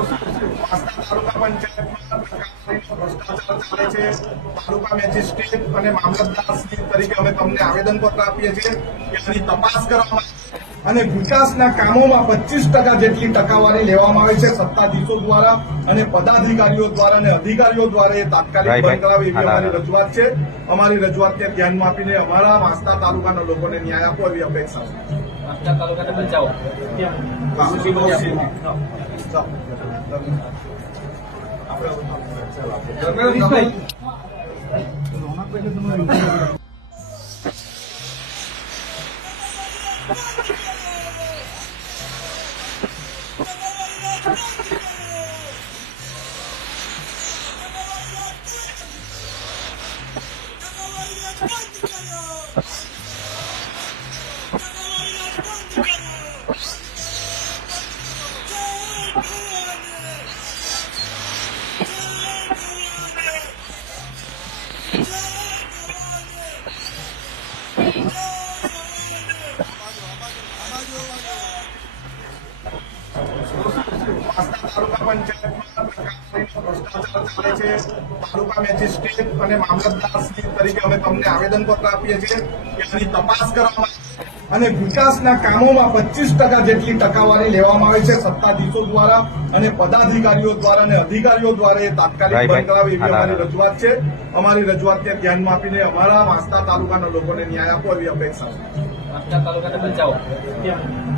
તાલુકા પંચાયતમાં ભ્રષ્ટાચાર ચાલે છે. તાલુકા મેજિસ્ટ્રેટ અને મામલતદાર શ્રી તરીકે અમે તમને આવેદનપત્ર આપીએ છીએ કે આની તપાસ કરવામાં અને વિકાસના કામોમાં 25% જેટલી ટકાવારી લેવામાં આવે છે સત્તાધીશો દ્વારા અને પદાધિકારીઓ દ્વારા અને અધિકારીઓ દ્વારા એ તાત્કાલિક બંધ કરાવે એવી અમારી રજૂઆત છે. અમારી રજૂઆતને ધ્યાનમાં આપીને અમારા વાંસદા તાલુકાના લોકોને ન્યાય આપો એવી અપેક્ષા છે. વાંસદા તાલુકાને બચાવો. તાલુકા પંચાયતમાં ભ્રષ્ટાચાર ચાલે છે. તાલુકા મેજિસ્ટ્રેટ અને મામલતદાર શ્રી તરીકે અમે તમને આવેદનપત્ર આપીએ છીએ કે આની તપાસ કરવામાં અને વિકાસના કામોમાં 25% જેટલી ટકાવારી લેવામાં આવે છે સત્તાધીશો દ્વારા અને પદાધિકારીઓ દ્વારા અને અધિકારીઓ દ્વારા એ તાત્કાલિક બંધ કરાવે એવી અમારી રજૂઆત છે. અમારી રજૂઆતને ધ્યાનમાં આપીને અમારા વાંસદા તાલુકાના લોકોને ન્યાય આપો એવી અપેક્ષા છે. વાંસદા તાલુકાને બચાવો.